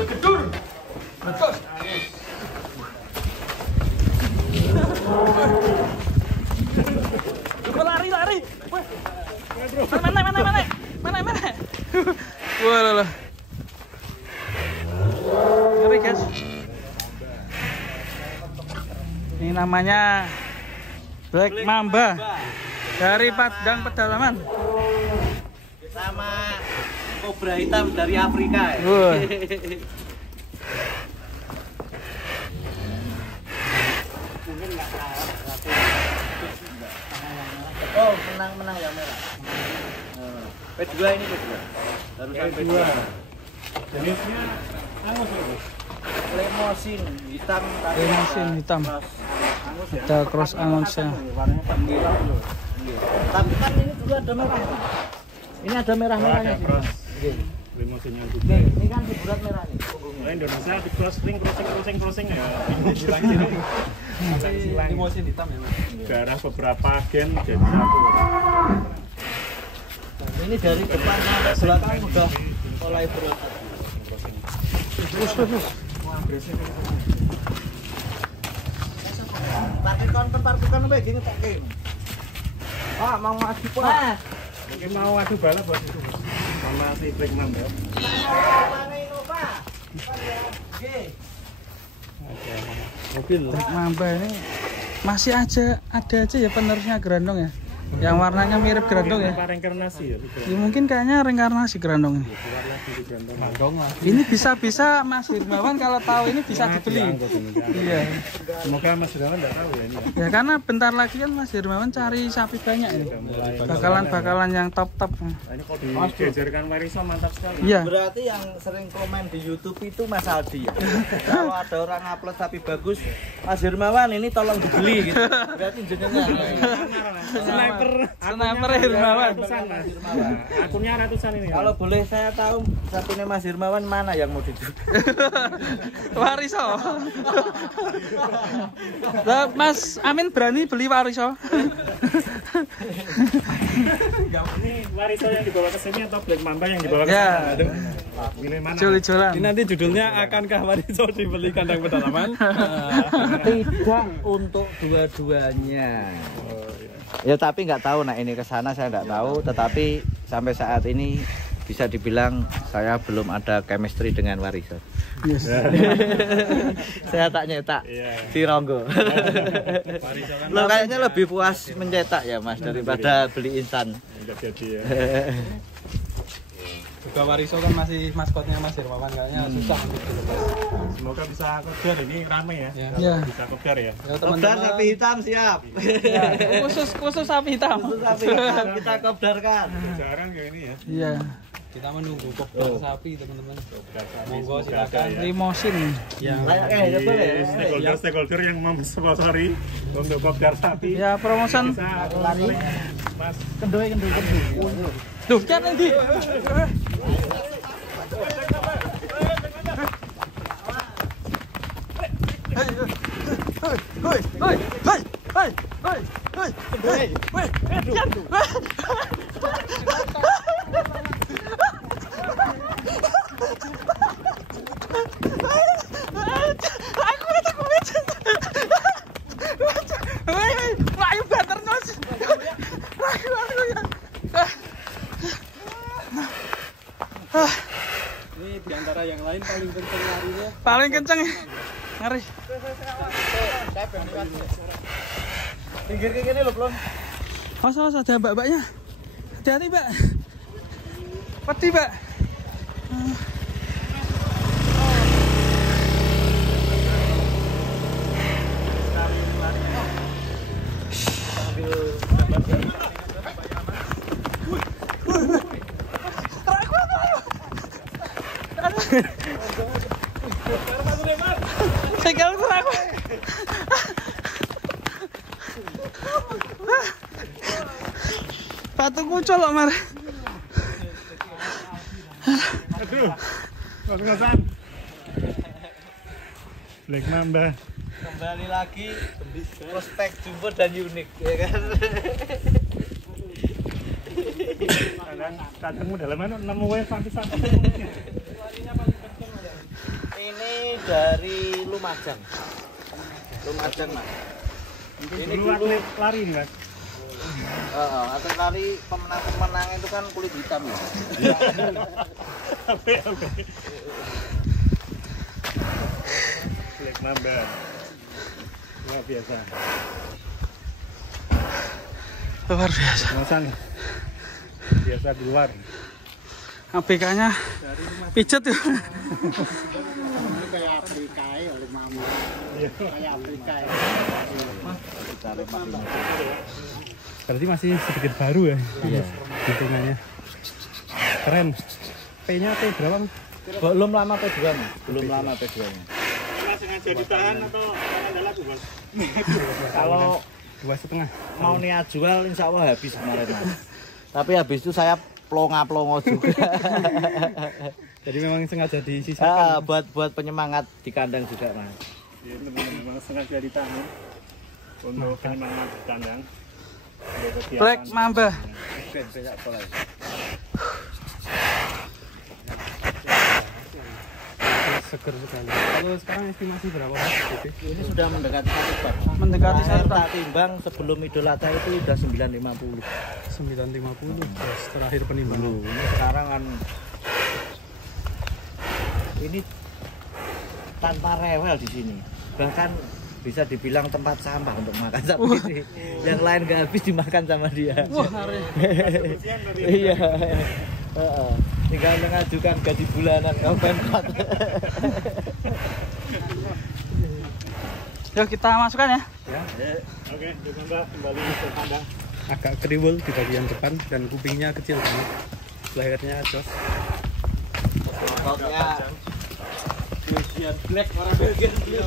Kedur. Betul. Lari. Mana. Wah. Ngeri guys. Ini namanya Black Mamba dari Padang Pedalaman. Sama kobra hitam dari Afrika. Oh, menang yang merah. P2 ini P2. Barusan P2. Jenisnya angus itu. Lemosin hitam. Lemosin hitam. Angus ya. Ada cross angusnya. Warnanya panggilan loh. Tapi kan ini juga ada merah. Ini ada merah-merahnya. Cross. Lemosin yang juga. Ini kan dibuat merah nih punggungnya. Indonesia di crossing ya. Silang. Lemosin hitam ya, Mas. Darah beberapa gen jadi satu. Ini dari depan sampai belakang udah mulai berat. Terus. Partikan kayak gini tak kayak. Ah, mau adu pun. Mungkin mau adu balap buat itu. Sama si Black Mamba. Mobil Black Mamba ini masih ada aja ya penerusnya Grandong ya. Yang warnanya mirip Grandong ya. Reinkarnasi ya. Ya mungkin kayaknya reinkarnasi Grandong ini. Ini bisa Mas Hirmawan kalau tahu ini bisa dibeli. Iya. Semoga Mas Hirmawan enggak tahu ya ini. Ya karena bentar lagi kan Mas Hirmawan cari sapi banyak ya. Bakalan yang top. Nah, ini kalau dijejerkan Wariso mantap sekali. Iya. Berarti yang sering komen di YouTube itu Mas Aldi ya. Kalau ada orang upload sapi bagus, Mas Hirmawan ini tolong dibeli gitu. Berarti jenengan. Sniper Hirmawan. Akunnya ratusan ini. Kalau boleh saya tahu sapinya Mas Hirmawan mana yang mau dijual? Wariso. Lah Mas Amin berani beli Wariso? Ini Wariso yang dibawa ke sini atau Black Mamba yang dibawa ke Ya. sana? Pilih mana? Jual-jualan. Ini nanti judulnya akankah Wariso dibeli kandang pedalaman? Tidak untuk dua-duanya. Ya tapi nggak tahu, nah ini kesana saya nggak tahu, tetapi sampai saat ini bisa dibilang saya belum ada chemistry dengan Wariso. Yes. Saya tak nyetak si Ronggo. Kan Lo kayaknya lebih puas mencetak ya Mas daripada beli instan. Enggak jadi ya. Juga Wariso kan masih maskotnya Mas Hirmawan, kayaknya susah untuk dilepas. Semoga bisa kopdar, ini rame ya. Ya. Bisa kopdar ya. Ya Kopdar sapi hitam siap. Ya, khusus sapi hitam. Khusus sapi hitam kita kopdarkan. Jarang kayak ini ya. Iya. kita menunggu kopdar sapi teman-teman. Monggo silakan. Limosin. Yang Stakeholder yang memsponsori untuk kopdar sapi. Ya promotion. Lari. Mas. Kendoi. Duh, kan nanti. Ini diantara yang lain paling kenceng larinya. Paling kenceng. Ngeri. Pinggir kayak gini loh, Plon. Awas ada mbak-mbaknya. Hati-hati, Mbak. Peti, Mbak. Tinggal kurang. Patungku colok mar. Aduh. Ngos-ngosan. Black Mamba. Kembali lagi prospek jumbo dan unik ya kan. Kadang dalam mana nemu wae sampai-sampai. Ini dari Lumajang. Lumajang, Mas. Ini dulu atlet lari nih, Mas. Atlet lari pemenang itu kan kulit hitam ya. Oke. Black Mamba. Luar biasa. Luar biasa. Masang. Biasa di luar. ABK-nya pijet tuh. Kayak Afrika ya, oleh mama. Kayak Afrika ya. Berarti masih sedikit baru ya. Iya. Hitungannya. Keren. P-nya P berapa? Belum lama P2, Mas. Belum lama P2-nya. Sengaja ditahan atau ada laku, Bos? Kalau 2,5. mau niat jual insya Allah habis kemarin, Mas. Tapi habis itu saya plonga-plongo juga. Jadi memang sengaja disisakan. buat penyemangat di kandang juga, Mas. Iya, memang sengaja ditahan untuk penyemangat di kandang. Black Mamba. Seger sekali. Kalau sekarang estimasi berapa, Mas? Ini sudah mendekati 1 ton. Mendekati Terakhir 1 ton. tak timbang sebelum Idul Adha itu udah 950. 950. Terus terakhir penimbangan. Ini sekarang kan ini tanpa rewel di sini. Bahkan bisa dibilang tempat sampah untuk makan sapi ini. Yang lain nggak habis dimakan sama dia. Wah, hari. Iya. Tinggal mengajukan gaji bulanan kapan. Yuk kita masukkan ya. Ya. Oke, Mamba kembali ke kandang. Agak kriwul di bagian depan dan kupingnya kecil banget. Lehernya jos. Ototnya bagian black orang bagian blue.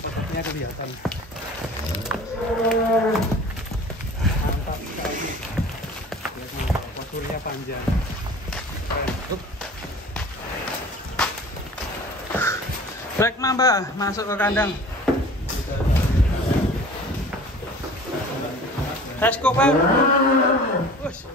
Ototnya kelihatan. Mantap sekali. Posturnya panjang. Black Mamba masuk ke kandang. Let's go, Pak. Wush.